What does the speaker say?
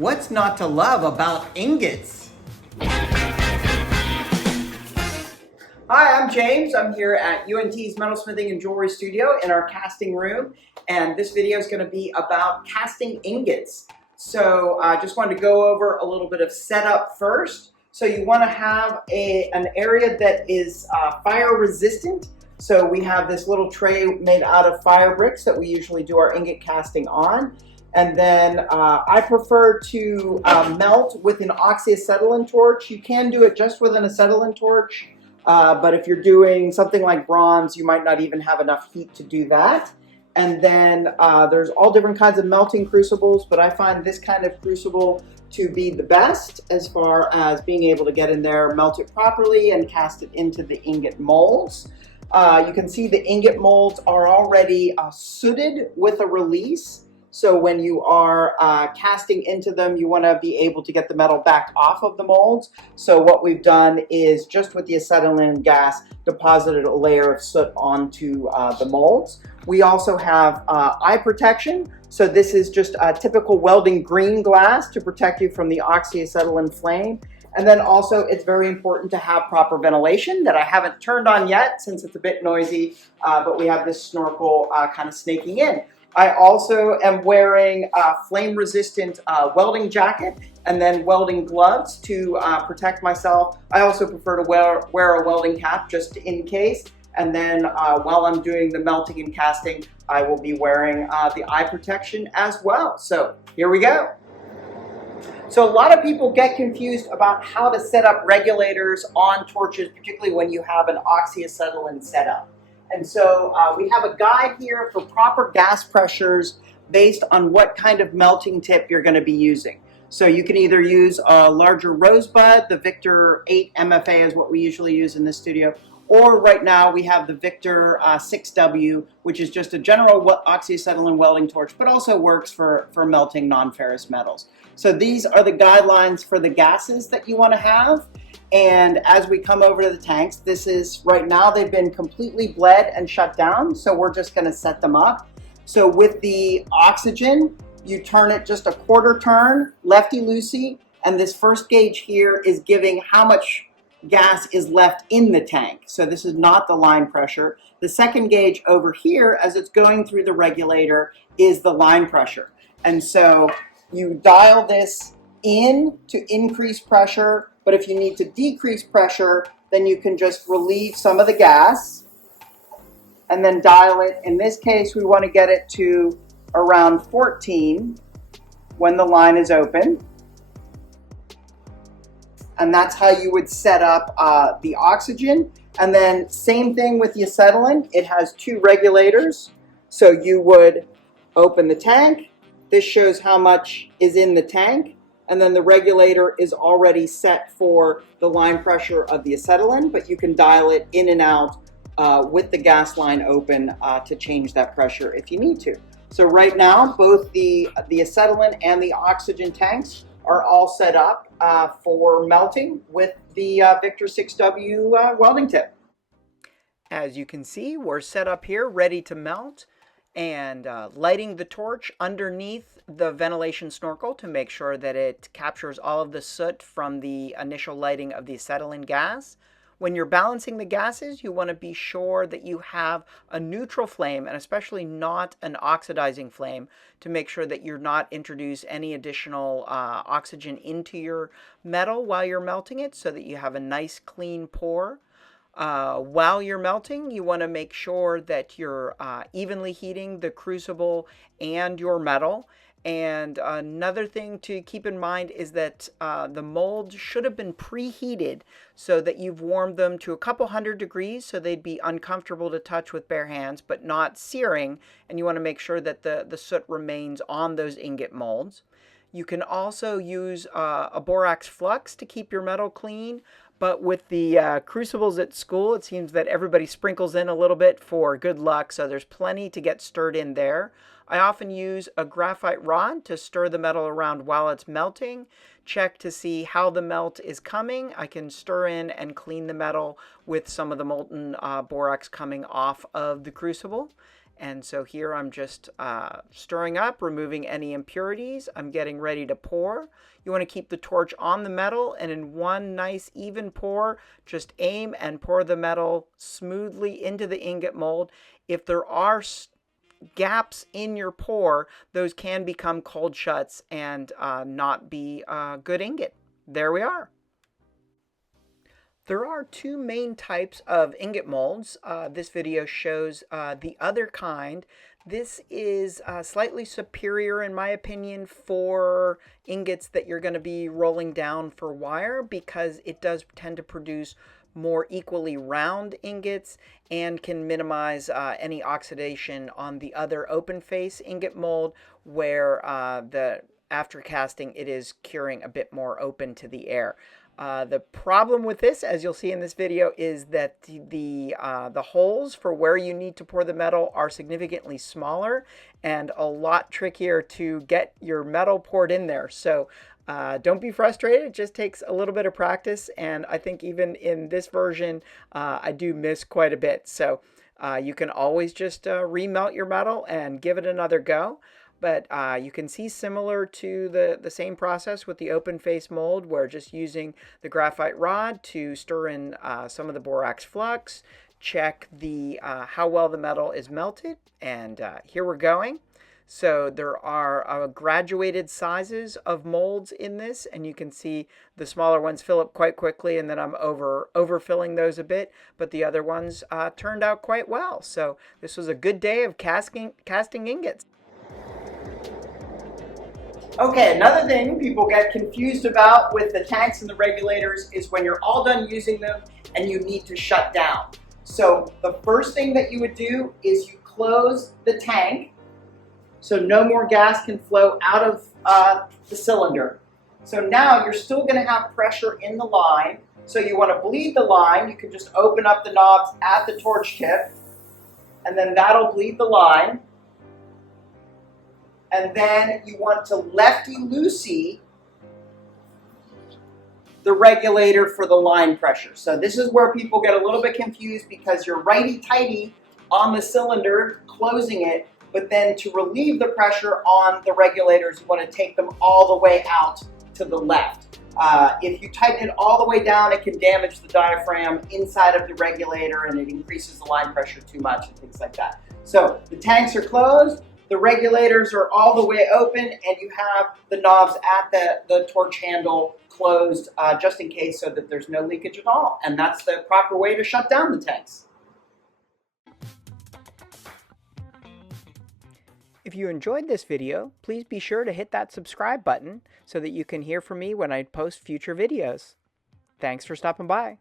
What's not to love about ingots? Hi, I'm James. I'm here at UNT's Metalsmithing and Jewelry Studio in our casting room, and this video is going to be about casting ingots. So I just wanted to go over a little bit of setup first. So you want to have an area that is fire resistant. So we have this little tray made out of fire bricks that we usually do our ingot casting on. And then I prefer to melt with an oxyacetylene torch. You can do it just with an acetylene torch, but if you're doing something like bronze, you might not even have enough heat to do that. And then there's all different kinds of melting crucibles, but I find this kind of crucible to be the best as far as being able to get in there, melt it properly, and cast it into the ingot molds. You can see the ingot molds are already sooted with a release. So when you are casting into them, you want to be able to get the metal back off of the molds. So what we've done is just with the acetylene gas, deposited a layer of soot onto the molds. We also have eye protection. So this is just a typical welding green glass to protect you from the oxyacetylene flame. And then also it's very important to have proper ventilation that I haven't turned on yet since it's a bit noisy, but we have this snorkel kind of snaking in. I also am wearing a flame-resistant welding jacket and then welding gloves to protect myself. I also prefer to wear a welding cap just in case. And then while I'm doing the melting and casting, I will be wearing the eye protection as well. So here we go. So a lot of people get confused about how to set up regulators on torches, particularly when you have an oxyacetylene setup. And so we have a guide here for proper gas pressures based on what kind of melting tip you're going to be using. So you can either use a larger rosebud, the Victor 8 MFA is what we usually use in this studio, or right now we have the Victor 6W, which is just a general oxyacetylene welding torch, but also works for melting non-ferrous metals. So these are the guidelines for the gases that you want to have. And as we come over to the tanks, this is, right now they've been completely bled and shut down, so we're just going to set them up. So with the oxygen, you turn it just a quarter turn, lefty-loosey, and this first gauge here is giving how much gas is left in the tank. So this is not the line pressure. The second gauge over here, as it's going through the regulator, is the line pressure. And so you dial this in to increase pressure, but if you need to decrease pressure, then you can just relieve some of the gas and then dial it. In this case, we want to get it to around 14 when the line is open. And that's how you would set up the oxygen. And then same thing with the acetylene. It has two regulators. So you would open the tank. This shows how much is in the tank. And then the regulator is already set for the line pressure of the acetylene, but you can dial it in and out with the gas line open to change that pressure if you need to. So right now, both the acetylene and the oxygen tanks are all set up for melting with the Victor 6W welding tip. As you can see, we're set up here ready to melt, and lighting the torch underneath the ventilation snorkel to make sure that it captures all of the soot from the initial lighting of the acetylene gas. When you're balancing the gases, you want to be sure that you have a neutral flame, and especially not an oxidizing flame, to make sure that you're not introduce any additional oxygen into your metal while you're melting it, so that you have a nice clean pour. While you're melting, you want to make sure that you're evenly heating the crucible and your metal. And another thing to keep in mind is that the molds should have been preheated so that you've warmed them to a couple hundred degrees so they'd be uncomfortable to touch with bare hands, but not searing. And you want to make sure that the soot remains on those ingot molds. You can also use a borax flux to keep your metal clean. But with the crucibles at school, it seems that everybody sprinkles in a little bit for good luck, so there's plenty to get stirred in there. I often use a graphite rod to stir the metal around while it's melting. Check to see how the melt is coming. I can stir in and clean the metal with some of the molten borax coming off of the crucible. And so here I'm just stirring up, removing any impurities. I'm getting ready to pour. You want to keep the torch on the metal, and in one nice even pour, just aim and pour the metal smoothly into the ingot mold. If there are gaps in your pour, those can become cold shuts and not be a good ingot. There we are. There are two main types of ingot molds. This video shows the other kind. This is slightly superior, in my opinion, for ingots that you're going to be rolling down for wire, because it does tend to produce more equally round ingots and can minimize any oxidation on the other open face ingot mold, where after casting it is curing a bit more open to the air. The problem with this, as you'll see in this video, is that the holes for where you need to pour the metal are significantly smaller and a lot trickier to get your metal poured in there. So don't be frustrated. It just takes a little bit of practice, and I think even in this version I do miss quite a bit. So you can always just remelt your metal and give it another go. But you can see, similar to the same process with the open face mold, where just using the graphite rod to stir in some of the borax flux, check how well the metal is melted, and here we're going. So there are graduated sizes of molds in this, and you can see the smaller ones fill up quite quickly, and then I'm overfilling those a bit, but the other ones turned out quite well. So this was a good day of casting ingots. Okay, another thing people get confused about with the tanks and the regulators is when you're all done using them and you need to shut down. So the first thing that you would do is you close the tank so no more gas can flow out of the cylinder. So now you're still going to have pressure in the line. So you want to bleed the line. You can just open up the knobs at the torch tip, and then that'll bleed the line. And then you want to lefty-loosey the regulator for the line pressure. So this is where people get a little bit confused, because you're righty-tighty on the cylinder, closing it, but then to relieve the pressure on the regulators, you want to take them all the way out to the left. If you tighten it all the way down, it can damage the diaphragm inside of the regulator, and it increases the line pressure too much and things like that. So the tanks are closed. The regulators are all the way open, and you have the knobs at the torch handle closed just in case, so that there's no leakage at all. And that's the proper way to shut down the tanks. If you enjoyed this video, please be sure to hit that subscribe button so that you can hear from me when I post future videos. Thanks for stopping by.